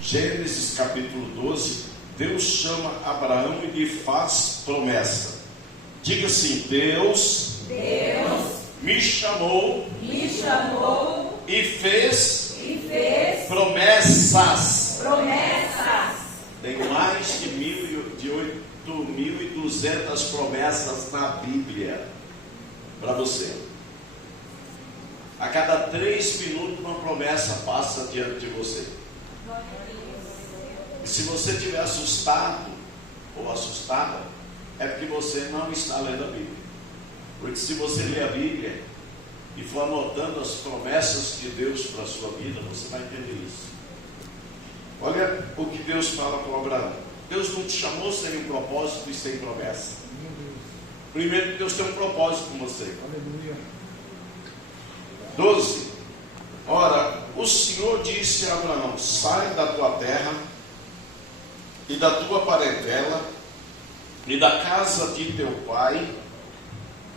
Gênesis capítulo 12, Deus chama Abraão e lhe faz promessa. Diga assim: Deus me chamou e fez promessas. Tem mais de 8.200 promessas na Bíblia para você. A cada 3 minutos uma promessa passa diante de você. E se você estiver assustado ou assustada, é porque você não está lendo a Bíblia. Porque se você ler a Bíblia e for anotando as promessas de Deus para a sua vida, você vai entender isso. Olha o que Deus fala com Abraão. Deus não te chamou sem um propósito e sem promessa. Primeiro, Deus tem um propósito com você. 12. Ora, o Senhor disse a Abraão: sai da tua terra e da tua parentela e da casa de teu pai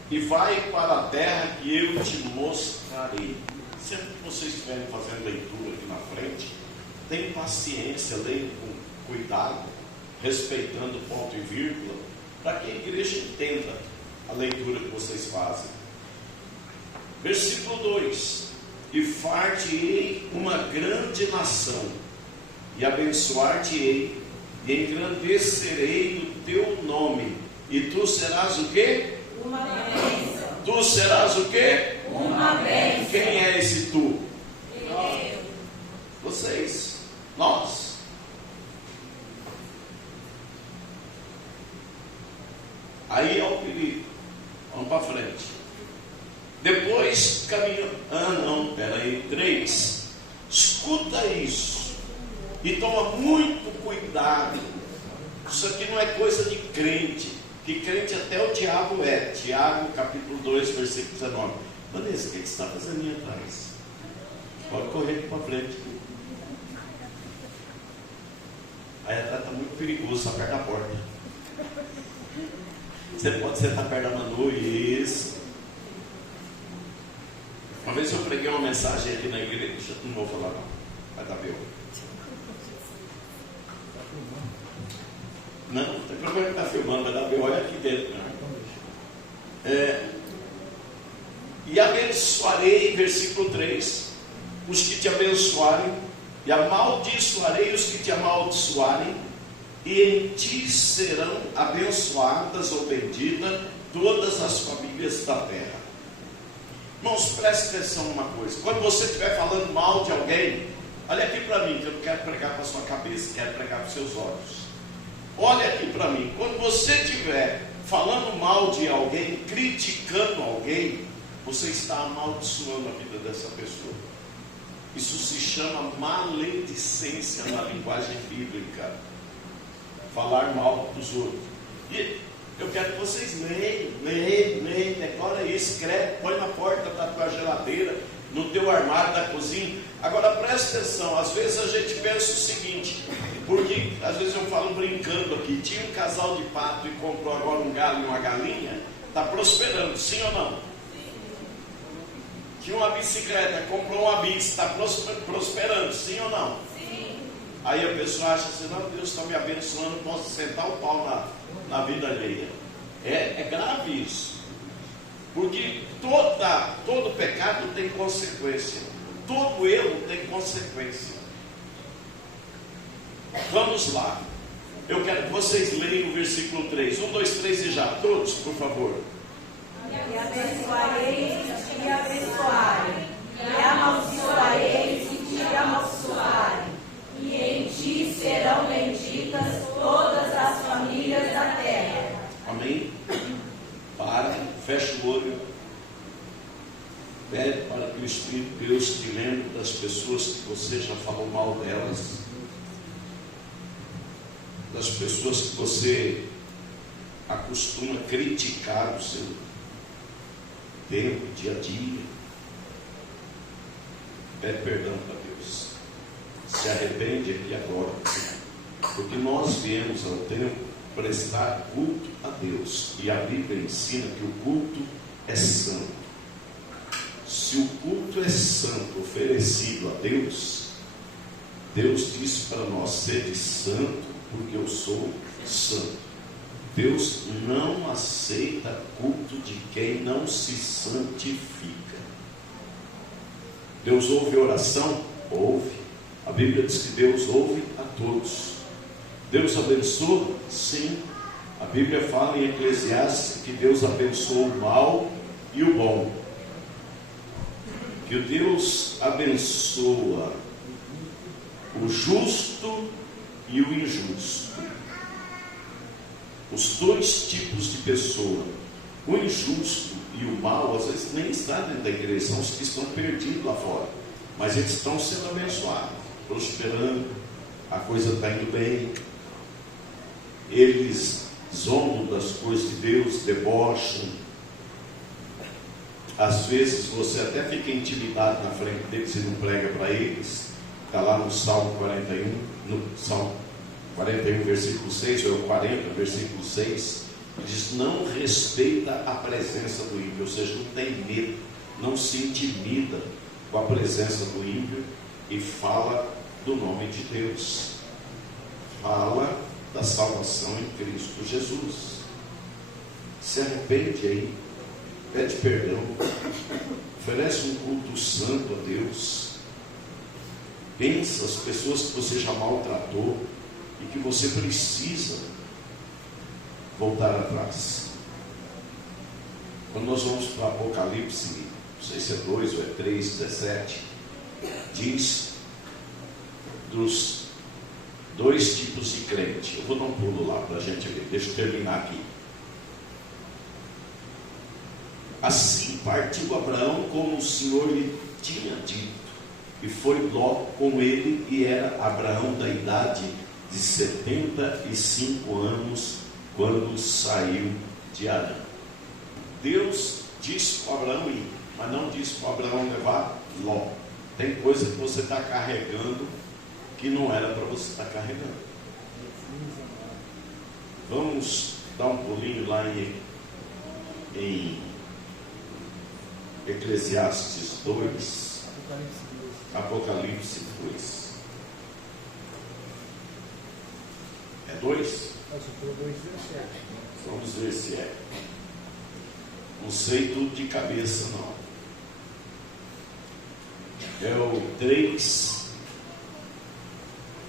e vai para a terra que eu te mostrarei. Sempre que vocês estiverem fazendo leitura aqui na frente, tenham paciência, leiam com cuidado, respeitando ponto e vírgula, para que a igreja entenda a leitura que vocês fazem. Versículo 2: e far-te-ei uma grande nação, e abençoar-te-ei, e engrandecerei o teu nome, e tu serás o quê? Uma bênção. Tu serás o quê? Uma bênção. Quem é esse tu? Eu. Vocês, nós. Aí é o perigo. Vamos para frente. Depois caminha. 3. Escuta isso e toma muito cuidado. Isso aqui não é coisa de crente, que crente até o diabo é. Tiago capítulo 2, versículo 19. Vanessa, o que você está fazendo ali atrás? Pode correr aqui para frente. Aí atrás está muito perigoso, está perto da porta. Você pode sentar perto da Manu. Isso. Uma vez eu preguei uma mensagem aqui na igreja, não vou falar não, vai dar B.O. Não tem problema que está filmando, vai dar B.O. olha aqui dentro. E abençoarei, versículo 3, os que te abençoarem, e amaldiçoarei os que te amaldiçoarem, e em ti serão abençoadas ou benditas todas as famílias da terra. Irmãos, preste atenção numa coisa. Quando você estiver falando mal de alguém, olha aqui para mim, que eu não quero pregar para a sua cabeça, quero pregar para os seus olhos. Olha aqui para mim. Quando você estiver falando mal de alguém, criticando alguém, você está amaldiçoando a vida dessa pessoa. Isso se chama maledicência na linguagem bíblica. Falar mal dos outros. E eu quero que vocês leem, decora isso, escreve, põe na porta da tua geladeira, no teu armário da cozinha. Agora presta atenção, às vezes a gente pensa o seguinte, porque às vezes eu falo brincando aqui, tinha um casal de pato e comprou agora um galo e uma galinha, está prosperando, sim ou não? Tinha uma bicicleta, comprou uma bici, está prosperando, sim ou não? Sim. Aí a pessoa acha assim: não, Deus está me abençoando, posso sentar o pau na vida alheia. É grave isso, porque todo pecado tem consequência, todo erro tem consequência. Vamos lá, eu quero que vocês leiam o versículo 3, 1, 2, 3 e já, todos, por favor. E abençoarei se te abençoarem, e amaldiçoarei se te amaldiçoarem, e em ti serão benditas todas as famílias da terra. Amém? Fecha o olho, pede para que o Espírito de Deus te lembre das pessoas que você já falou mal delas, das pessoas que você acostuma criticar o seu tempo, dia a dia. Pede perdão para Deus, se arrepende aqui agora, porque nós viemos ao templo prestar culto a Deus, e a Bíblia ensina que o culto é santo. Se o culto é santo, oferecido a Deus, Deus disse para nós: sede santo, porque eu sou santo. Deus não aceita culto de quem não se santifica. Deus ouve oração? Ouve. A Bíblia diz que Deus ouve a todos. Deus abençoa? Sim. A Bíblia fala em Eclesiastes que Deus abençoa o mal e o bom. Que Deus abençoa o justo e o injusto. Os dois tipos de pessoa, o injusto e o mal, às vezes nem está dentro da igreja, são os que estão perdidos lá fora, mas eles estão sendo abençoados, prosperando, a coisa está indo bem, eles zombam das coisas de Deus, debocham. Às vezes você até fica intimidado na frente deles e não prega para eles. Está lá no Salmo 41, no Salmo 41, versículo 6, ou 40, versículo 6, ele diz: não respeita a presença do ímpio, ou seja, não tem medo, não se intimida com a presença do ímpio, e fala do nome de Deus, fala da salvação em Cristo Jesus. Se arrepende aí, pede perdão, oferece um culto santo a Deus, pensa as pessoas que você já maltratou e que você precisa voltar atrás. Quando nós vamos para Apocalipse, não sei se é 2 ou é 3, 17, diz dos dois tipos de crente. Eu vou dar um pulo lá para a gente ver, deixa eu terminar aqui. Assim partiu Abraão como o Senhor lhe tinha dito, e foi Ló com ele, e era Abraão da idade de 75 anos quando saiu de Harã. Deus disse para Abraão ir, mas não disse para Abraão levar Ló. Tem coisa que você está carregando que não era para você estar carregando. Vamos dar um pulinho lá em Eclesiastes 2, Apocalipse 2. É 2? Vamos ver se é. Não sei tudo de cabeça, não. É o 3,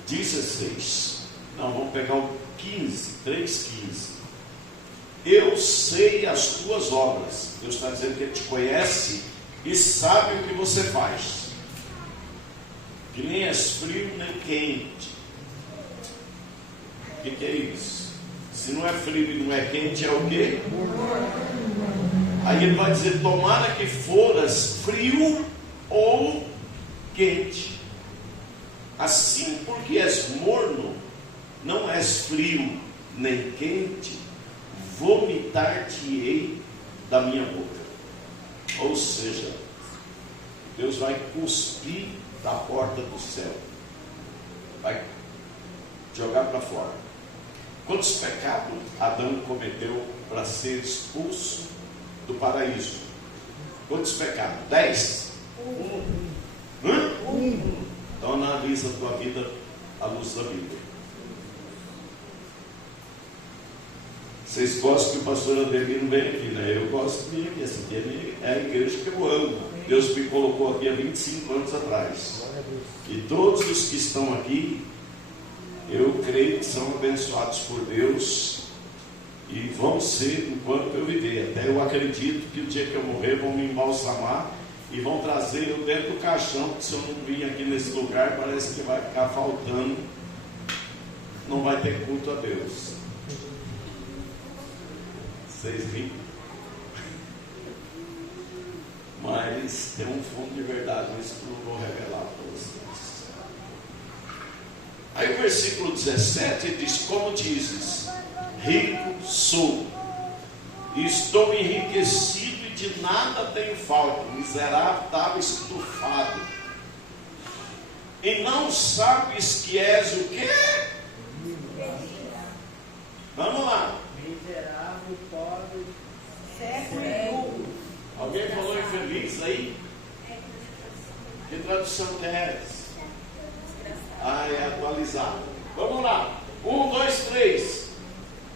16. Não, vamos pegar o 15, 3, 15. Eu sei as tuas obras. Deus está dizendo que Ele te conhece e sabe o que você faz. Que nem és frio nem quente. O que é isso? Se não é frio e não é quente, é o quê? Aí Ele vai dizer: tomara que foras frio ou quente. Assim, porque és morno, não és frio nem quente, vomitar-te-ei da minha boca. Ou seja, Deus vai cuspir da porta do céu, vai jogar para fora. Quantos pecados Adão cometeu para ser expulso do paraíso? Quantos pecados? 10? Então analisa a tua vida à luz da Bíblia. Vocês gostam que o pastor Ademir não venha aqui, né? Eu gosto de vir aqui. Essa aqui é a igreja que eu amo. Deus me colocou aqui há 25 anos atrás. E todos os que estão aqui, eu creio que são abençoados por Deus e vão ser enquanto eu viver. Até eu acredito que o dia que eu morrer vão me embalsamar e vão trazer eu dentro do caixão, porque se eu não vir aqui nesse lugar, parece que vai ficar faltando, não vai ter culto a Deus. Vocês riem? Mas tem um fundo de verdade nisso que eu não vou revelar para vocês. Aí o versículo 17 diz: como dizes, rico sou, e estou enriquecido e de nada tenho falta, miserável, estava estufado. E não sabes que és o quê? Vamos lá. Miserável, pobre, cego. Alguém falou infeliz aí? Que tradução que é essa? Ah, é atualizado. Vamos lá. 1, 2, 3.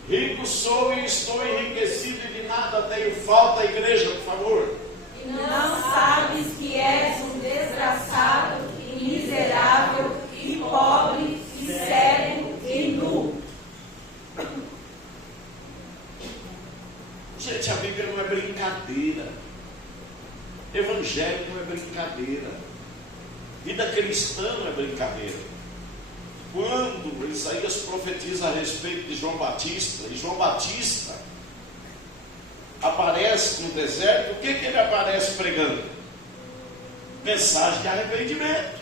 Rico sou e estou enriquecido e de nada tenho falta. Igreja, por favor. E não sabes que és um desgraçado e miserável e pobre e cego e nu. Gente, a Bíblia não é brincadeira. Evangelho não é brincadeira. Vida cristã não é brincadeira. Quando Isaías profetiza a respeito de João Batista, e João Batista aparece no deserto, o que ele aparece pregando? Mensagem de arrependimento,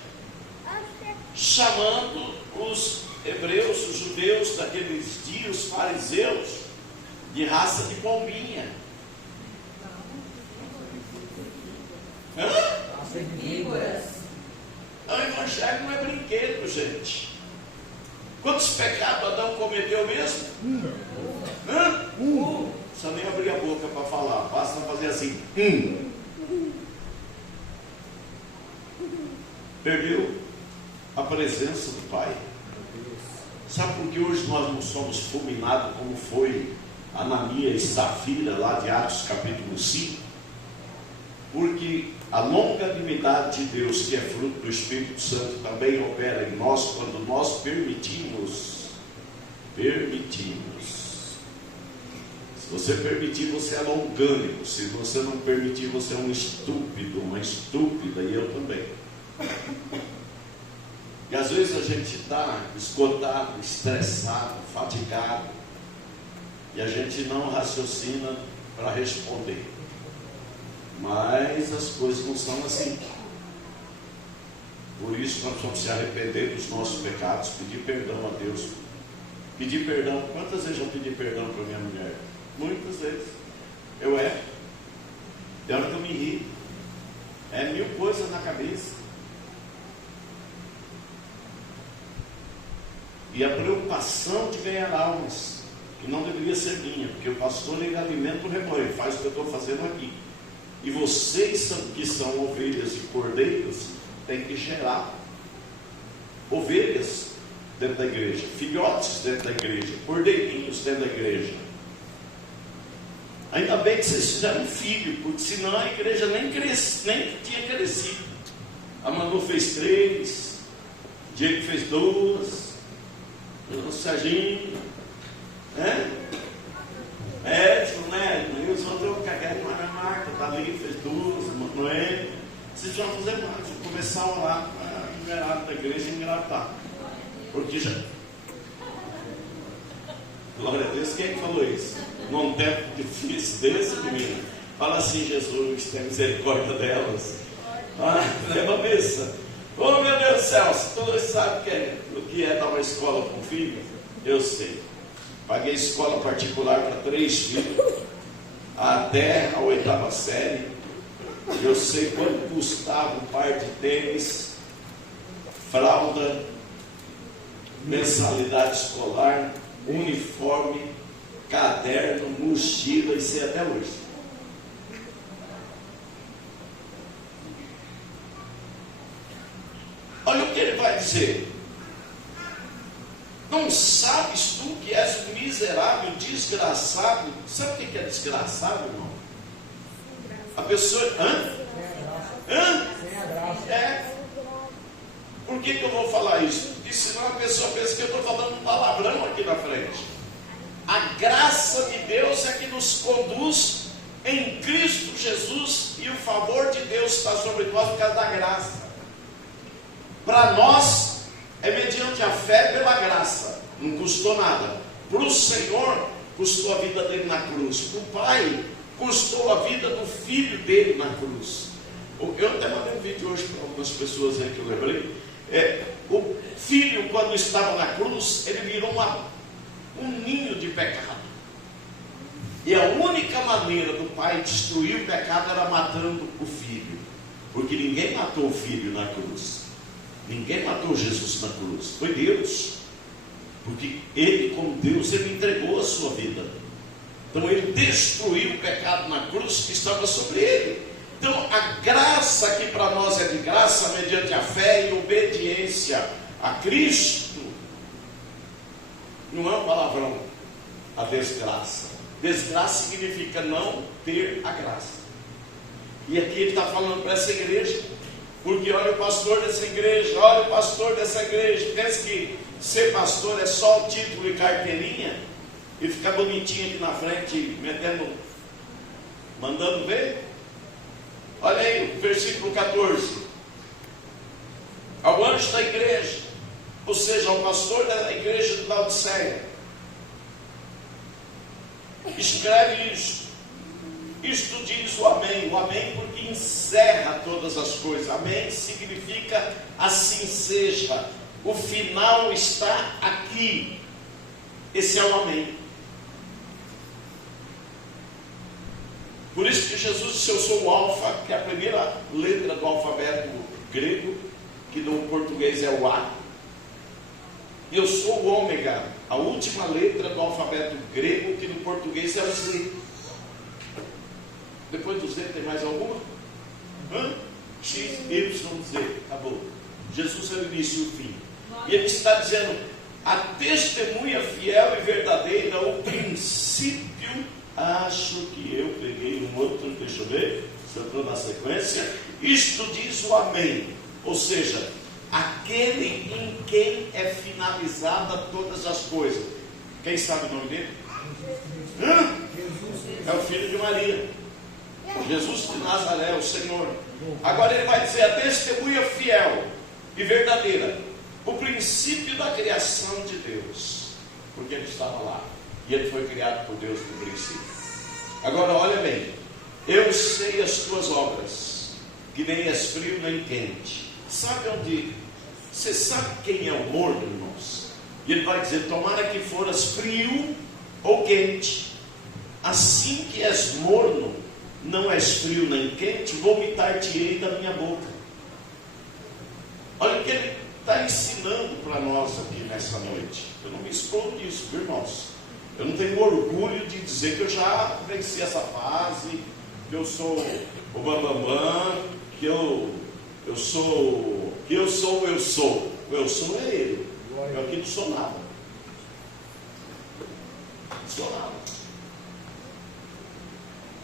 chamando os hebreus, os judeus daqueles dias, os fariseus, de raça de pombinha. Víboras. O evangelho não é brinquedo, gente. Quantos pecados Adão cometeu mesmo? Só nem abrir a boca para falar, basta fazer assim. Perdeu a presença do Pai. Sabe por que hoje nós não somos fulminados como foi Ananias e Safira lá de Atos capítulo 5? Porque a longanimidade de Deus, que é fruto do Espírito Santo, também opera em nós quando nós permitimos. Se você permitir, você é longânimo. Se você não permitir, você é um estúpido, uma estúpida, e eu também. E às vezes a gente está esgotado, estressado, fatigado, e a gente não raciocina para responder. Mas as coisas não são assim. Por isso nós precisamos se arrepender dos nossos pecados, pedir perdão a Deus. Pedir perdão. Quantas vezes eu pedi perdão para minha mulher? Muitas vezes. Eu erro. Tem hora que eu me ri. É 1000 coisas na cabeça. E a preocupação de ganhar almas, que não deveria ser minha, porque o pastor ele alimenta o rebanho, faz o que eu estou fazendo aqui. E vocês que são ovelhas e cordeiros, têm que gerar ovelhas dentro da igreja, filhotes dentro da igreja, cordeirinhos dentro da igreja. Ainda bem que vocês fizeram um filho, porque senão a igreja nem tinha crescido. A Manu fez 3, o Diego fez 2, o Serginho, Edson, e os outros caguetam, a Marta está ali, fez 2, Noé. Vocês vão fazer mais, vão começar a orar para a numerada da igreja engratar. Porque já. Glória a Deus, quem é que falou isso? Num tempo difícil desse, menino. Fala assim: Jesus, tem misericórdia delas. Leva a missa. Oh, meu Deus do céu, se todos sabem o que é dar uma escola para um filho, eu sei. Paguei escola particular para 3 filhos, até a 8ª série. Eu sei quanto custava um par de tênis, fralda, mensalidade escolar, uniforme, caderno, mochila, e sei até hoje. Olha o que ele vai dizer. Não sabes tu que és um miserável, desgraçado? Sabe o que é desgraçado, irmão? A pessoa... Por que eu vou falar isso? Porque senão a pessoa pensa que eu estou falando um palavrão aqui na frente. A graça de Deus é que nos conduz em Cristo Jesus, e o favor de Deus está sobre nós por causa da graça. Para nós é mediante a fé pela graça, não custou nada. Para o Senhor custou a vida dele na cruz. Para o Pai custou a vida do Filho dele na cruz. Eu até mandei um vídeo hoje para algumas pessoas aí que eu lembrei. O Filho, quando estava na cruz, ele virou um ninho de pecado. E a única maneira do Pai destruir o pecado era matando o Filho. Porque ninguém matou o Filho na cruz. Ninguém matou Jesus na cruz. Foi Deus. Porque Ele, como Deus, Ele entregou a sua vida. Então Ele destruiu o pecado na cruz que estava sobre Ele. Então a graça que para nós é de graça, mediante a fé e obediência a Cristo, não é um palavrão, a desgraça. Desgraça significa não ter a graça. E aqui ele está falando para essa igreja, porque olha o pastor dessa igreja, olha o pastor dessa igreja, pensa que ser pastor é só o título e carteirinha, e ficar bonitinho aqui na frente, metendo, mandando ver? Olha aí, versículo 14. Ao anjo da igreja, ou seja, ao pastor da igreja de Laodiceia, escreve isto. Isto diz o amém porque encerra todas as coisas. Amém significa assim seja, o final está aqui. Esse é o amém. Por isso que Jesus disse: eu sou o alfa, que é a primeira letra do alfabeto grego, que no português é o A. E eu sou o ômega, a última letra do alfabeto grego, que no português é o Z. Depois do Z tem mais alguma? X, Y, Z. Acabou. Jesus é o início e o fim. E ele está dizendo: a testemunha fiel e verdadeira, o princípio. Acho que eu peguei um outro, deixa eu ver, se eu estou na sequência. Isto diz o amém. Ou seja, aquele em quem é finalizada todas as coisas. Quem sabe o nome dele? É o filho de Maria, Jesus de Nazaré, o Senhor. Agora ele vai dizer: a testemunha fiel e verdadeira, o princípio da criação de Deus, porque ele estava lá e ele foi criado por Deus no princípio. Agora olha bem: eu sei as tuas obras, que nem és frio nem quente. Sabe onde? Você sabe quem é o morno, irmãos? E ele vai dizer: tomara que foras frio ou quente. Assim que és morno, não és frio nem quente, vomitar-te-ei da minha boca. Olha o que ele está ensinando para nós aqui nessa noite. Eu não me escondo disso, irmãos. Eu não tenho orgulho de dizer que eu já venci essa fase, que eu sou o bambambam, que eu sou. Eu sou é ele. Eu aqui não sou nada. Não sou nada.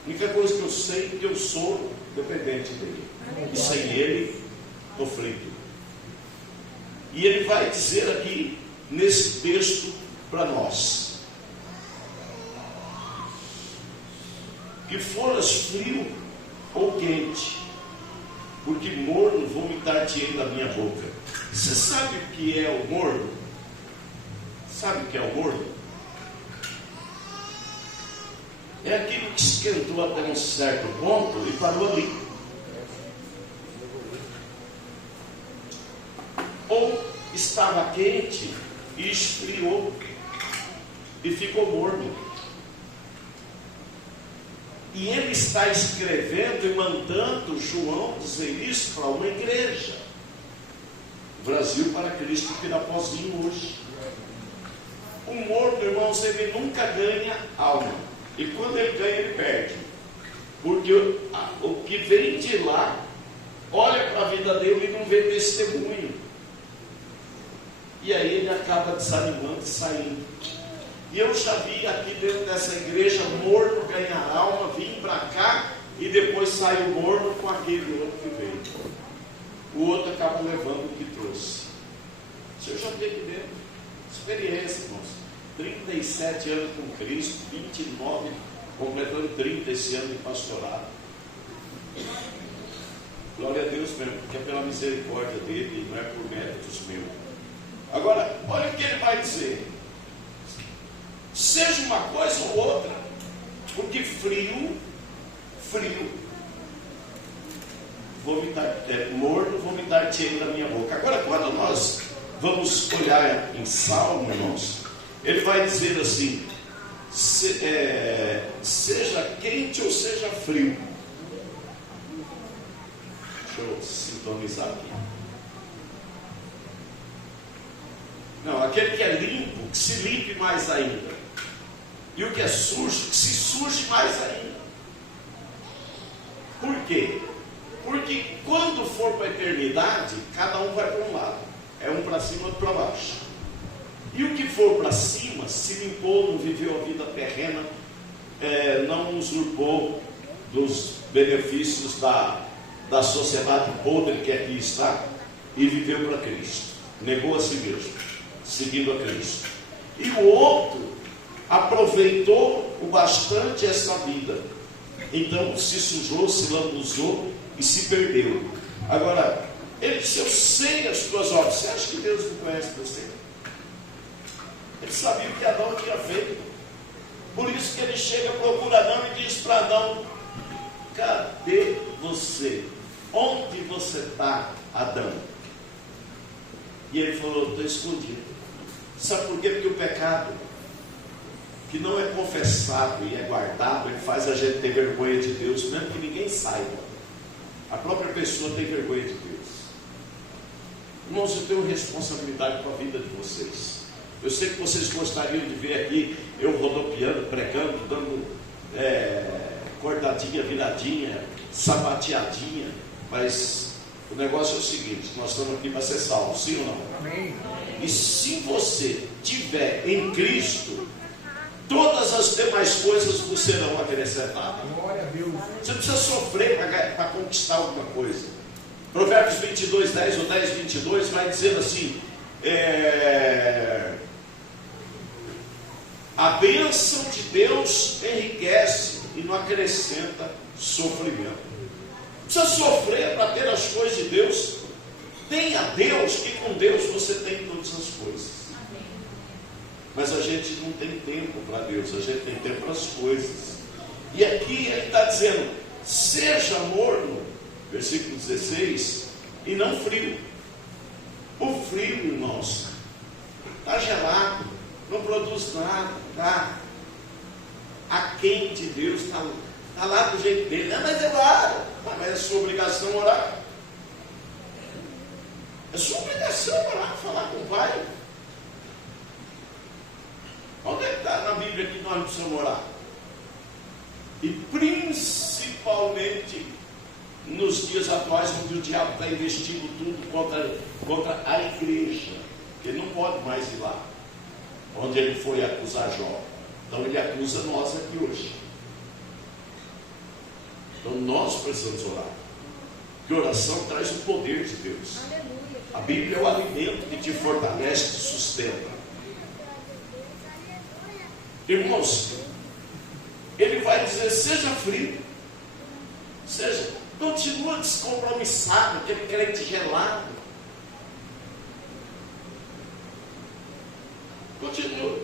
A única coisa que eu sei é que eu sou dependente dele. E sem ele, estou frito. E ele vai dizer aqui, nesse texto, para nós: que foras frio ou quente, porque morno vomitar-te-ei da minha boca. Você sabe o que é o morno? Sabe o que é o morno? É aquilo que esquentou até um certo ponto e parou ali. Ou estava quente e esfriou e ficou morno. E ele está escrevendo e mandando João dizer isso para uma igreja. Brasil para Cristo Pirapozinho hoje. O morno, irmãos, ele nunca ganha alma. E quando ele ganha, ele perde. Porque o que vem de lá, olha para a vida dele e não vê testemunho. E aí ele acaba desanimando e saindo. E eu já vi aqui dentro dessa igreja morno ganhar alma, vir para cá e depois sai o morno com aquele outro que veio. O outro acaba levando o que trouxe. Isso eu já vi aqui dentro. Experiência, irmãos. 37 anos com Cristo, 29, completando 30 esse ano de pastorado. Glória a Deus mesmo, porque é pela misericórdia dele, não é por méritos meus. Agora, olha o que ele vai dizer. Seja uma coisa ou outra, porque frio, morno, vomitar-te-ei da minha boca. Agora, quando nós vamos olhar em Salmo, irmãos, ele vai dizer assim: seja quente ou seja frio. Deixa eu sintonizar aqui. Não, aquele que é limpo, que se limpe mais ainda. E o que é sujo, que se suje mais ainda. Por quê? Porque quando for para a eternidade, cada um vai para um lado. é um para cima, outro para baixo. E o que for para cima, se limpou, não viveu a vida terrena, não usurpou dos benefícios da sociedade podre que aqui está, e viveu para Cristo, negou a si mesmo, seguindo a Cristo. E o outro aproveitou o bastante essa vida, então se sujou, se lambuzou e se perdeu. Agora, ele disse: eu sei as tuas obras. Você acha que Deus não conhece você? Ele sabia o que Adão tinha feito. Por isso que ele chega, procura Adão e diz para Adão: cadê você? Onde você está, Adão? E ele falou: estou escondido. Sabe por quê? Porque o pecado que não é confessado e é guardado, ele faz a gente ter vergonha de Deus, mesmo que ninguém saiba. A própria pessoa tem vergonha de Deus. Irmãos, eu tenho responsabilidade com a vida de vocês. Eu sei que vocês gostariam de ver aqui eu rodopiando, pregando, dando cortadinha, viradinha, sapateadinha, mas o negócio é o seguinte: nós estamos aqui para ser salvos, sim ou não? Amém. E se você tiver em Cristo, todas as demais coisas vos serão acrescentadas. Glória a Deus. Você não precisa sofrer para conquistar alguma coisa. Provérbios 22, 10 ou 10, 22 vai dizendo assim: a bênção de Deus enriquece e não acrescenta sofrimento. Não precisa sofrer para ter as coisas de Deus. Tenha Deus, que com Deus você tem todas as coisas. Mas a gente não tem tempo para Deus, a gente tem tempo para as coisas. E aqui ele está dizendo: seja morno, versículo 16, e não frio. O frio, irmãos, está gelado, não produz nada, está aquém de Deus, está lá do jeito dele. Não, mas mas é sua obrigação orar. É sua obrigação orar, falar com o Pai. Onde é que está na Bíblia que nós precisamos orar? E principalmente nos dias atuais, onde o diabo está investindo tudo contra a igreja. Ele não pode mais ir lá onde ele foi acusar Jó. Então ele acusa nós aqui hoje. Então nós precisamos orar, porque oração traz o poder de Deus. A Bíblia é o alimento que te fortalece, te sustenta. Irmãos, ele vai dizer: seja frio, continua descompromissado, aquele crente gelado. Continua.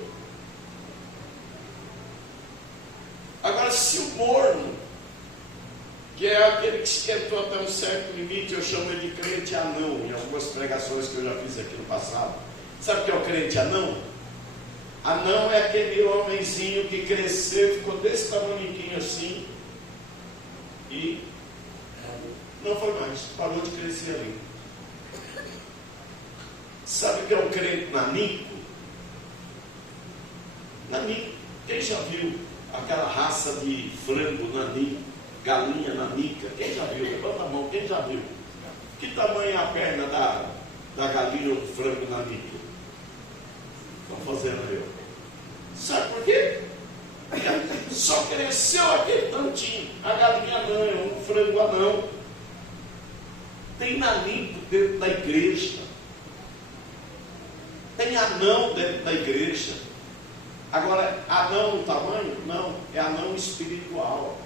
Agora, se o morno, que é aquele que esquentou até um certo limite, eu chamo ele de crente anão, em algumas pregações que eu já fiz aqui no passado. Sabe o que é o crente anão? Anão é aquele homenzinho que cresceu, ficou desse tamanho assim, e não foi mais, parou de crescer ali. Sabe o que é o crente nanico? Nanico, quem já viu aquela raça de frango nanico, galinha nanica? Quem já viu? Levanta a mão, quem já viu? Que tamanho é a perna da galinha ou do frango nanico? Estão fazendo aí. Sabe por quê? Só cresceu aquele tantinho. A galinha não, o frango anão. Tem nanico dentro da igreja. Tem anão dentro da igreja. Agora, anão no tamanho? Não, é anão espiritual.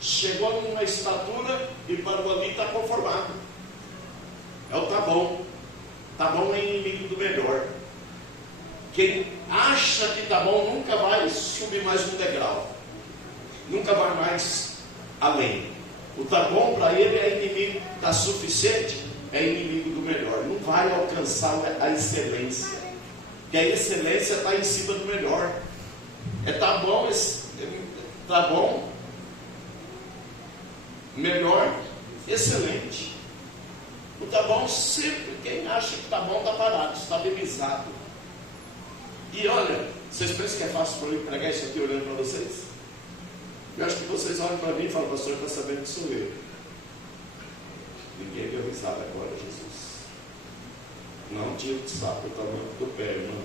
Chegou numa estatura e parou ali e está conformado. É o tá bom. Tá bom é inimigo do melhor. Quem acha que tá bom nunca vai subir mais um degrau. Nunca vai mais além. O tá bom para ele é inimigo, tá suficiente, é inimigo do melhor. Não vai alcançar a excelência. E a excelência está em cima do melhor. Tá bom, melhor, excelente. O tá bom sempre, quem acha que tá bom está parado, estabilizado. E olha, vocês pensam que é fácil para mim pregar isso aqui olhando para vocês? Eu acho que vocês olham para mim e falam: pastor, está sabendo que sou eu. Ninguém deu risada agora, Jesus. Não tira o sapato do pé, irmão.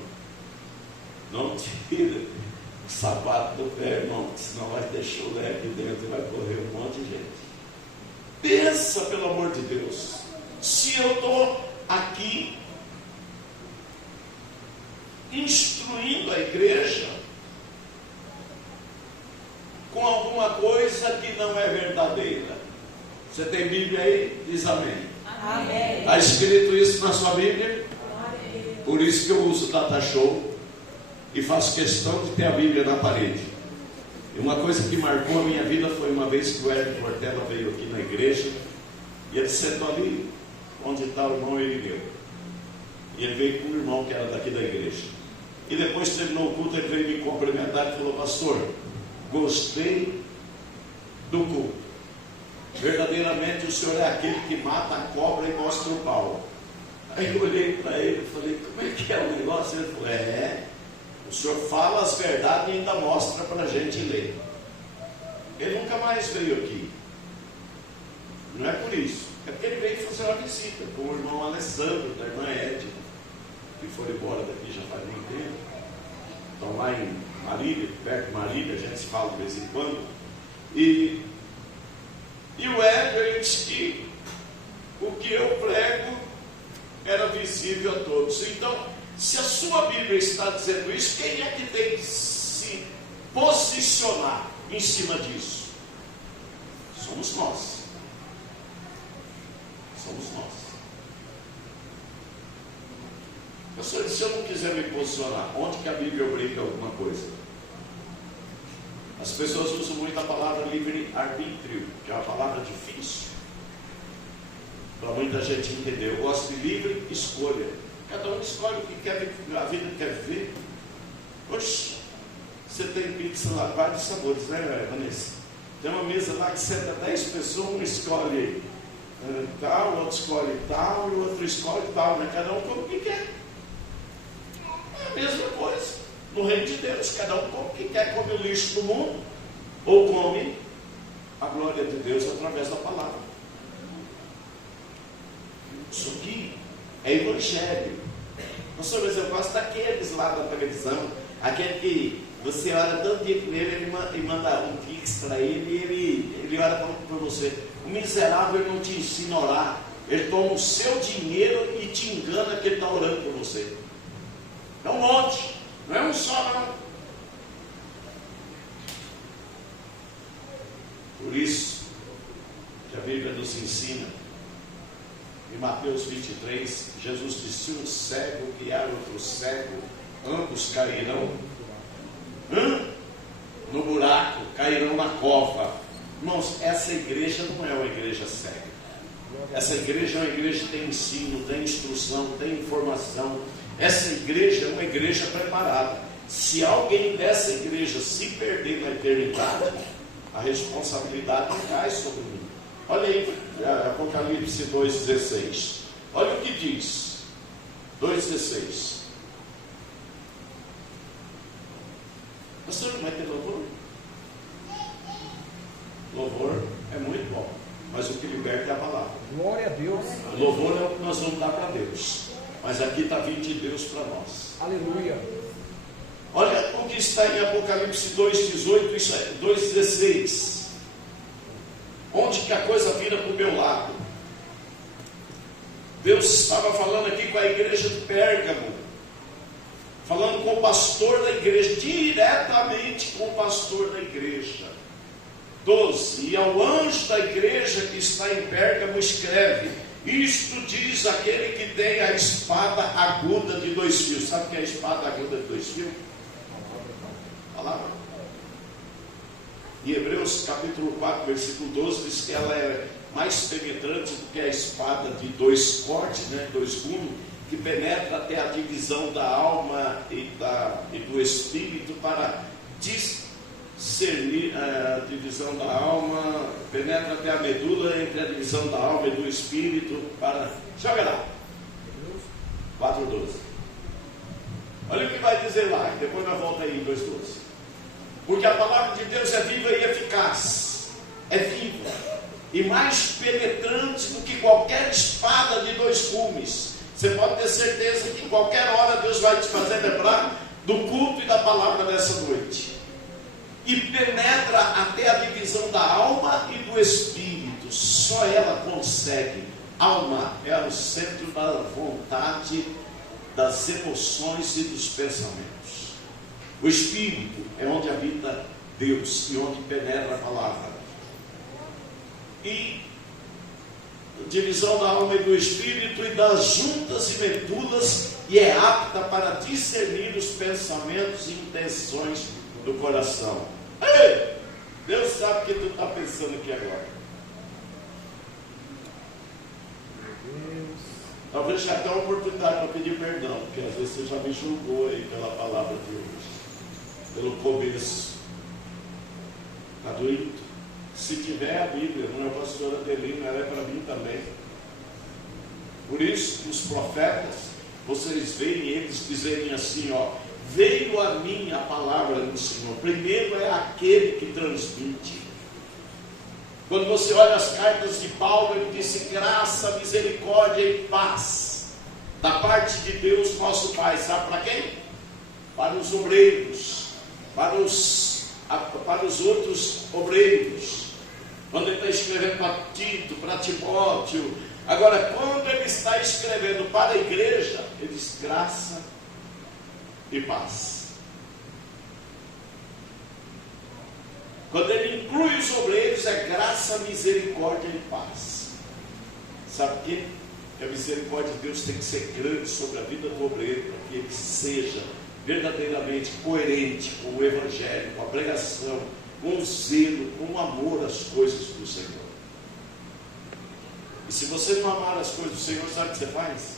Não tira o sapato do pé, irmão, senão vai ter chulé aqui dentro e vai correr um monte de gente. Pensa, pelo amor de Deus, se eu estou aqui instruindo a igreja com alguma coisa que não é verdadeira. Você tem Bíblia aí? Diz amém. Amém. Está escrito isso na sua Bíblia? Amém. Por isso que eu uso o Data Show e faço questão de ter a Bíblia na parede. E uma coisa que marcou a minha vida foi uma vez que o Hélio Portela veio aqui na igreja e ele sentou ali onde está o irmão Irineu. E ele veio com um irmão que era daqui da igreja. E depois terminou o culto, ele veio me cumprimentar e falou: pastor, gostei do culto. Verdadeiramente o senhor é aquele que mata a cobra e mostra o pau. Aí eu olhei para ele e falei: como é que é o negócio? Ele falou: o senhor fala as verdades e ainda mostra para a gente ler. Ele nunca mais veio aqui. Não é por isso, é porque ele veio fazer uma visita com o irmão Alessandro, da irmã Edna, que foram embora daqui já faz muito tempo. Estão lá em Marília, perto de Marília, a gente se fala de vez em quando. E o Hélio, ele disse que o que eu prego era visível a todos. Então, se a sua Bíblia está dizendo isso, quem é que tem que se posicionar em cima disso? Somos nós. Somos nós. Se eu não quiser me posicionar, onde que a Bíblia obriga alguma coisa? As pessoas usam muito a palavra livre-arbítrio, que é uma palavra difícil para muita gente entender. Eu gosto de livre escolha. Cada um escolhe o que quer, a vida quer viver. Oxe, você tem pizza lá, vários sabores, né, Vanessa? Tem uma mesa lá que senta 10 pessoas, um escolhe tal, o outro escolhe tal, e o outro escolhe tal, né? Cada um come o que quer. É a mesma coisa. No reino de Deus, cada um come o que quer, come o lixo do mundo, ou come a glória de Deus através da palavra. Isso aqui é evangelho. Pastor, mas eu gosto daqueles lá da televisão, aquele que você ora todo dia com ele, ele manda um pix para ele e ele ora por você. O miserável não te ensina a orar, ele toma o seu dinheiro e te engana que ele está orando por você. É um monte, não é um só não. Por isso que a Bíblia nos ensina, em Mateus 23, Jesus disse: se um cego guiar outro cego, ambos cairão no buraco, cairão na cova. Irmãos, essa igreja não é uma igreja cega. Essa igreja é uma igreja que tem ensino, tem instrução, tem informação. Essa igreja é uma igreja preparada. Se alguém dessa igreja se perder na eternidade, a responsabilidade não cai sobre mim. Olha aí, Apocalipse 2,16. Olha o que diz. 2,16. Pastor, não vai ter louvor? Louvor é muito bom, mas o que liberta é a palavra. Glória a Deus. Louvor é o que nós vamos dar para Deus, mas aqui está vindo de Deus para nós. Aleluia. Olha o que está em Apocalipse 2,18 e 2,16. Onde que a coisa vira para o meu lado? Deus estava falando aqui com a igreja de Pérgamo, falando com o pastor da igreja, diretamente com o pastor da igreja. 12. E ao anjo da igreja que está em Pérgamo escreve: isto diz aquele que tem a espada aguda de 2 fios. Sabe o que é a espada aguda de 2 fios? Palavra. Em Hebreus capítulo 4, versículo 12, diz que ela é mais penetrante do que a espada de 2 cortes, 2 gumes, que penetra até a divisão da alma e do espírito, para discernir a divisão da alma, penetra até a medula entre a divisão da alma e do espírito, para... Joga lá. 4:12. Olha o que vai dizer lá, e depois nós volta aí em 2:12. Porque a palavra de Deus é viva e eficaz, é viva e mais penetrante do que qualquer espada de 2 gumes, Você pode ter certeza que em qualquer hora Deus vai te fazer lembrar do culto e da palavra dessa noite. E penetra até a divisão da alma e do espírito. Só ela consegue. Alma é o centro da vontade, das emoções e dos pensamentos. O espírito é onde habita Deus e onde penetra a palavra. E divisão da alma e do espírito e das juntas e medulas, e é apta para discernir os pensamentos e intenções do coração. Ei, Deus sabe o que tu está pensando aqui agora. Talvez já tenha uma oportunidade para pedir perdão, porque às vezes você já me julgou aí pela palavra de hoje, pelo começo. Está doído? Se tiver a Bíblia, não é a pastora Adelina, ela é para mim também. Por isso, os profetas, vocês veem eles dizerem assim, ó: veio a mim a palavra do Senhor. Primeiro é aquele que transmite. Quando você olha as cartas de Paulo, ele disse graça, misericórdia e paz da parte de Deus nosso Pai. Sabe para quem? Para os obreiros, para os outros obreiros. Quando ele está escrevendo para Tito, para Timóteo. Agora, quando ele está escrevendo para a igreja, ele diz graça e paz. Quando ele inclui os obreiros, é graça, misericórdia e paz. Sabe por quê? A misericórdia de Deus tem que ser grande sobre a vida do obreiro, para que ele seja verdadeiramente coerente com o Evangelho, com a pregação, com o zelo, com o amor às coisas do Senhor. E se você não amar as coisas do Senhor, sabe o que você faz?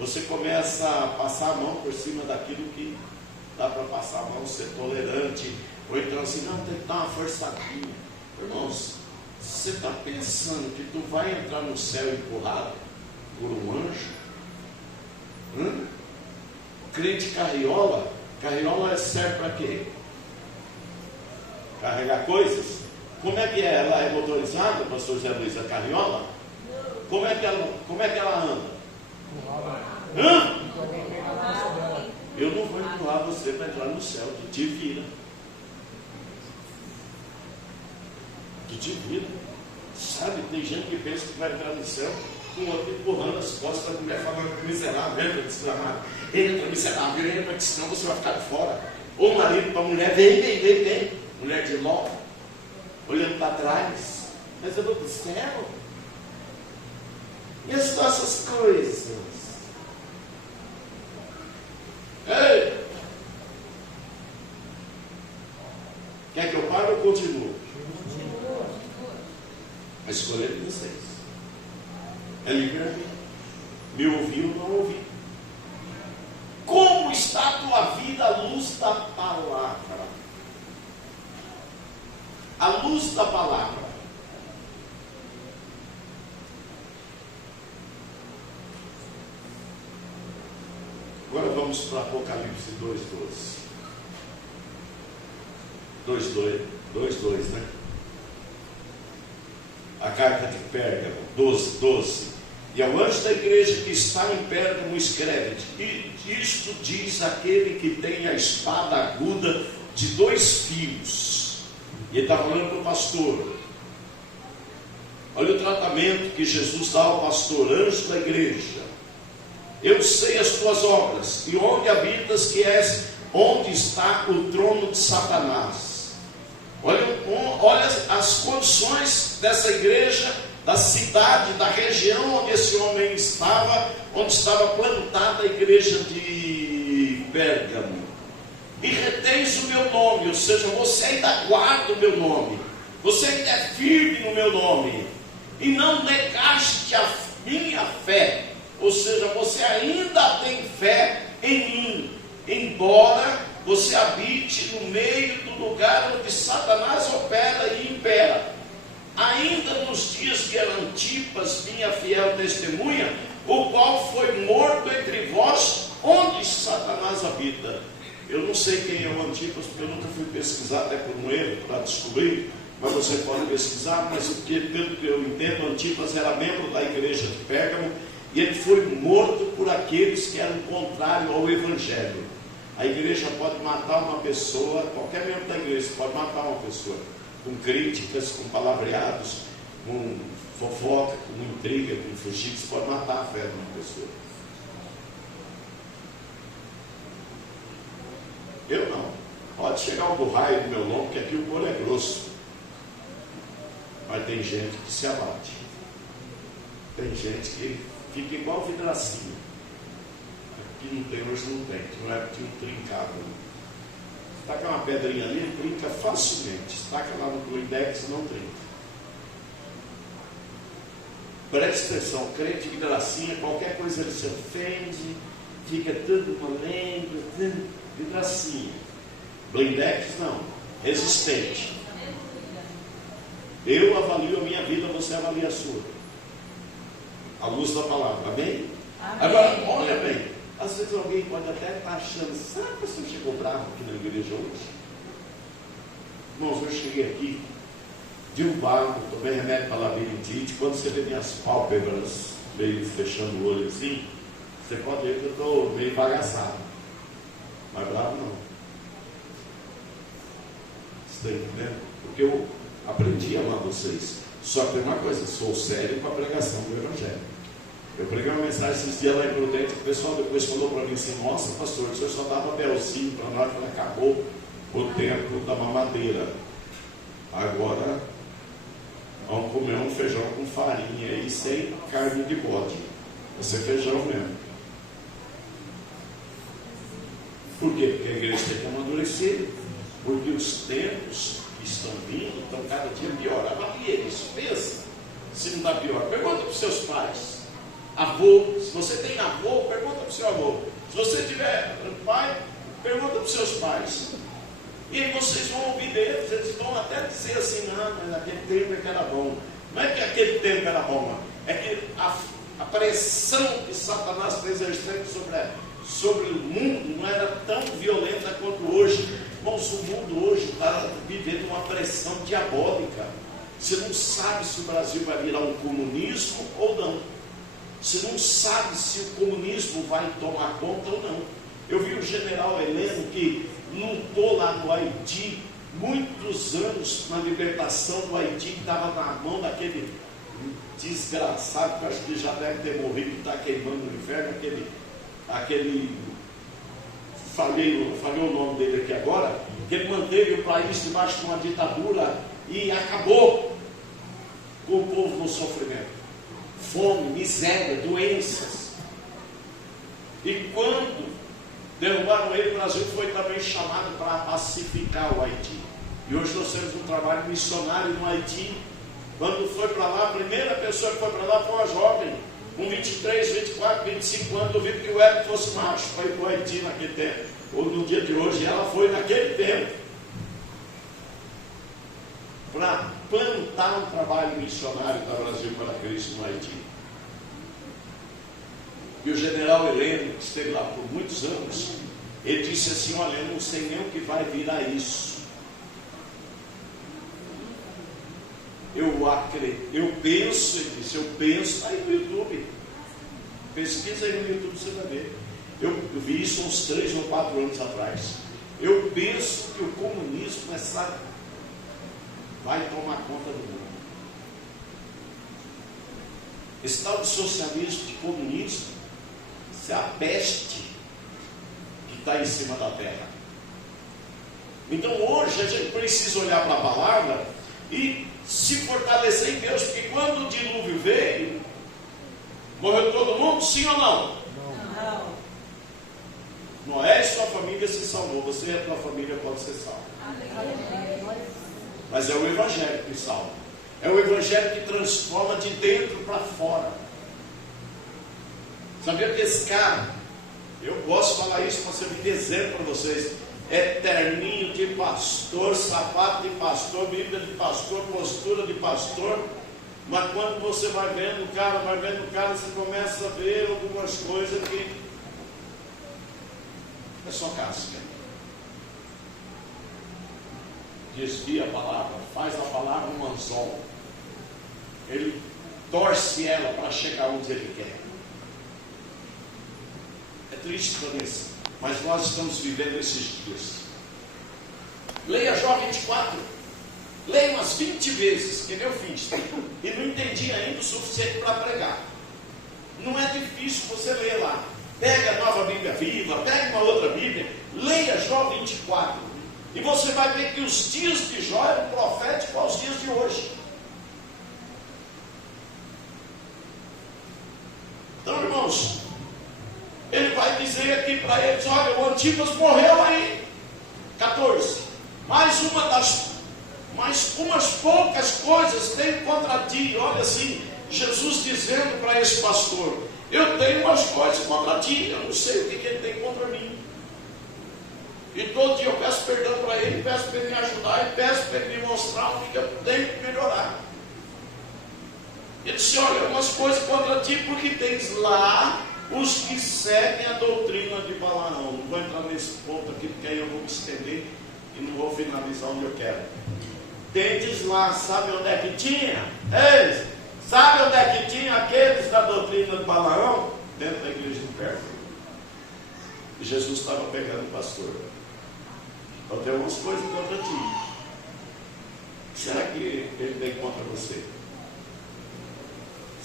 Você começa a passar a mão por cima daquilo que dá para passar a mão, ser tolerante, ou então assim, não, tem que dar uma forçadinha. Irmãos, você está pensando que tu vai entrar no céu empurrado por um anjo? Crente carriola serve para quê? Carregar coisas? Como é que é? Ela é motorizada, pastor Zé Luiz, a carriola? Como é que ela anda? Eu não vou empurrar você para entrar no céu, tu te vira. Tu te vira. Sabe, tem gente que pensa que vai entrar no céu com o outro empurrando as costas para a mulher falando miserável, entra desgramado, entra miserável, entra que senão você vai ficar de fora. Ou o marido para a mulher, vem, mulher de Ló, olhando para trás, mas eu vou para o céu. E as nossas coisas? Ei! Quer que eu pare ou continuo? A escolha é de vocês. É livre-arbítrio. Me ouviu ou não ouviu? Como está a tua vida à luz da palavra? À luz da palavra. Agora vamos para Apocalipse 2:12. 2:2, né? A carta de Pérgamo, 12. E ao anjo da igreja que está em Pérgamo escreve: e isto diz aquele que tem a espada aguda de 2 fios. E ele está falando para o pastor. Olha o tratamento que Jesus dá ao pastor, anjo da igreja. Eu sei as tuas obras, e onde habitas, que és onde está o trono de Satanás. Olha as condições dessa igreja, da cidade, da região onde esse homem estava, onde estava plantada a igreja de Pérgamo. E retens o meu nome, ou seja, você ainda guarda o meu nome, você ainda é firme no meu nome, e não negaste a minha fé. Ou seja, você ainda tem fé em mim, embora você habite no meio do lugar onde Satanás opera e impera. Ainda nos dias de Antipas, minha fiel testemunha, o qual foi morto entre vós, onde Satanás habita. Eu não sei quem é o Antipas, porque eu nunca fui pesquisar, até por um erro, para descobrir, mas você pode pesquisar. Mas pelo que eu entendo, Antipas era membro da igreja de Pérgamo, E ele foi morto por aqueles que eram contrários ao Evangelho. A igreja pode matar uma pessoa, qualquer membro da igreja pode matar uma pessoa, com críticas, com palavreados, com fofoca, com intriga, com fugidos, pode matar a fé de uma pessoa. Eu não. Pode chegar um raio do meu lombo, que aqui o couro é grosso. Mas tem gente que se abate. Tem gente que fica igual vidracinho. Aqui não tem, hoje não tem. Não é porque não trincava. Taca uma pedrinha ali, ele trinca facilmente. Taca lá no index, não trinca. Preste atenção, crente de gracinha, qualquer coisa ele se ofende, fica tudo molengo, de gracinha. Blindex não, resistente. Eu avalio a minha vida, você avalia a sua. À luz da palavra, amém? Amém. Agora, olha bem, às vezes alguém pode até estar achando, sabe que você chegou bravo aqui na igreja hoje? Irmãos, eu cheguei aqui de um barco, tomei remédio para labirintite. Quando você vê minhas pálpebras meio fechando o olho assim, você pode ver que eu estou meio bagaçado. Mas bravo não. Você está entendendo? Porque eu aprendi a amar vocês. Só que tem uma coisa, sou sério com a pregação do Evangelho. Eu preguei uma mensagem esses dias lá em Prudente, que o pessoal depois falou para mim assim, nossa pastor, o senhor só dava belzinho para nós quando acabou o tempo da mamadeira. Agora vamos comer um feijão com farinha e sem carne de bode. Vai ser feijão mesmo. Por quê? Porque a igreja tem que amadurecer. Porque os tempos que estão vindo estão cada dia pior. Avalie isso, pensa se não está pior. Pergunta para os seus pais. Avô, se você tem avô, pergunta para o seu avô. Se você tiver pai, pergunta para os seus pais. E aí vocês vão ouvir deles, eles vão até dizer assim, não, mas naquele tempo é que era bom. Não é que aquele tempo era bom, é que a pressão que Satanás está exercendo sobre o mundo não era tão violenta quanto hoje. Irmãos, o mundo hoje está vivendo uma pressão diabólica. Você não sabe se o Brasil vai virar um comunismo ou não. Você não sabe se o comunismo vai tomar conta ou não. Eu vi o general Heleno que lutou lá no Haiti muitos anos na libertação do Haiti, que estava na mão daquele desgraçado, que eu acho que já deve ter morrido, que está queimando no inferno, falhei o nome dele aqui agora, que ele manteve o país debaixo de uma ditadura e acabou com o povo no sofrimento. Fome, miséria, doenças. E quando derrubaram ele, o Brasil foi também chamado para pacificar o Haiti. E hoje nós temos um trabalho missionário no Haiti. Quando foi para lá, a primeira pessoa que foi para lá foi uma jovem, com 23, 24, 25 anos. Duvido que o Hélio fosse macho para ir para o Haiti naquele tempo, ou no dia de hoje. Ela foi naquele tempo para plantar um trabalho missionário da Brasil para Cristo no Haiti. E o general Heleno, que esteve lá por muitos anos, ele disse assim, olha, eu não sei nem o que vai virar isso. Eu penso, ele disse, está aí no YouTube. Pesquisa aí no YouTube, você vai ver. Eu vi isso uns 3 ou 4 anos atrás. Eu penso que o comunismo vai tomar conta do mundo. Esse tal de socialismo, de comunismo, isso é a peste que está em cima da terra. Então hoje a gente precisa olhar para a palavra e se fortalecer em Deus, porque quando o dilúvio veio, morreu todo mundo, sim ou não? Não. Noé e sua família se salvou, você e a tua família pode ser salvo. Mas é o Evangelho que salva. É o Evangelho que transforma de dentro para fora. Sabia que esse cara, eu posso falar isso para servir de exemplo para vocês, é terninho de pastor, sapato de pastor, Bíblia de pastor, postura de pastor, mas quando você vai vendo o cara, você começa a ver algumas coisas que é só casca. Desvia a palavra, faz a palavra um anzol. Ele torce ela para chegar onde ele quer. triste Vanessa, mas nós estamos vivendo esses dias. Leia Jó 24, leia umas 20 vezes, que nem eu fiz, e não entendi ainda o suficiente para pregar. Não é difícil você ler lá. Pega a Nova Bíblia Viva, pega uma outra Bíblia, leia Jó 24, e você vai ver que os dias de Jó eram proféticos aos dias de hoje. Então, irmãos, ele vai dizer aqui para eles: olha, o Antipas morreu aí, 14, mais umas poucas coisas tem contra ti. Olha assim, Jesus dizendo para esse pastor: eu tenho umas coisas contra ti, eu não sei o que ele tem contra mim. E todo dia eu peço perdão para ele, peço para ele me ajudar, e peço para ele me mostrar o que eu tenho que melhorar. Ele disse: olha, umas coisas contra ti, porque tens lá os que seguem a doutrina de Balaão. Não vou entrar nesse ponto aqui, porque aí eu vou me estender e não vou finalizar onde eu quero. Tendes lá, sabe onde é que tinha? Eles, sabe onde é que tinha aqueles da doutrina de Balaão? Dentro da igreja de perto. E Jesus estava pegando o pastor. Então tem umas coisas contra ti. Será que ele tem contra você?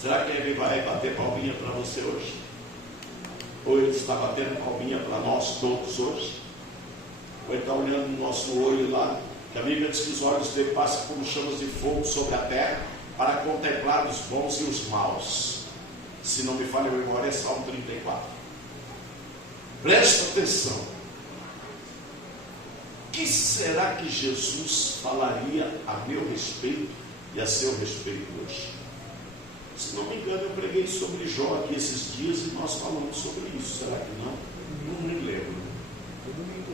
Será que ele vai bater palminha para você hoje? Ou ele está batendo palminha para nós todos hoje? Ou ele está olhando no nosso olho lá, que a Bíblia diz que os olhos dele passam como chamas de fogo sobre a terra, para contemplar os bons e os maus. Se não me falha a memória, é Salmo 34. Presta atenção. O que será que Jesus falaria a meu respeito e a seu respeito hoje? Se não me engano, eu preguei sobre Jó aqui esses dias e nós falamos sobre isso. Será que não? Não me lembro.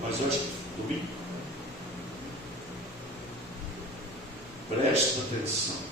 Mas eu acho que domingo. Presta atenção.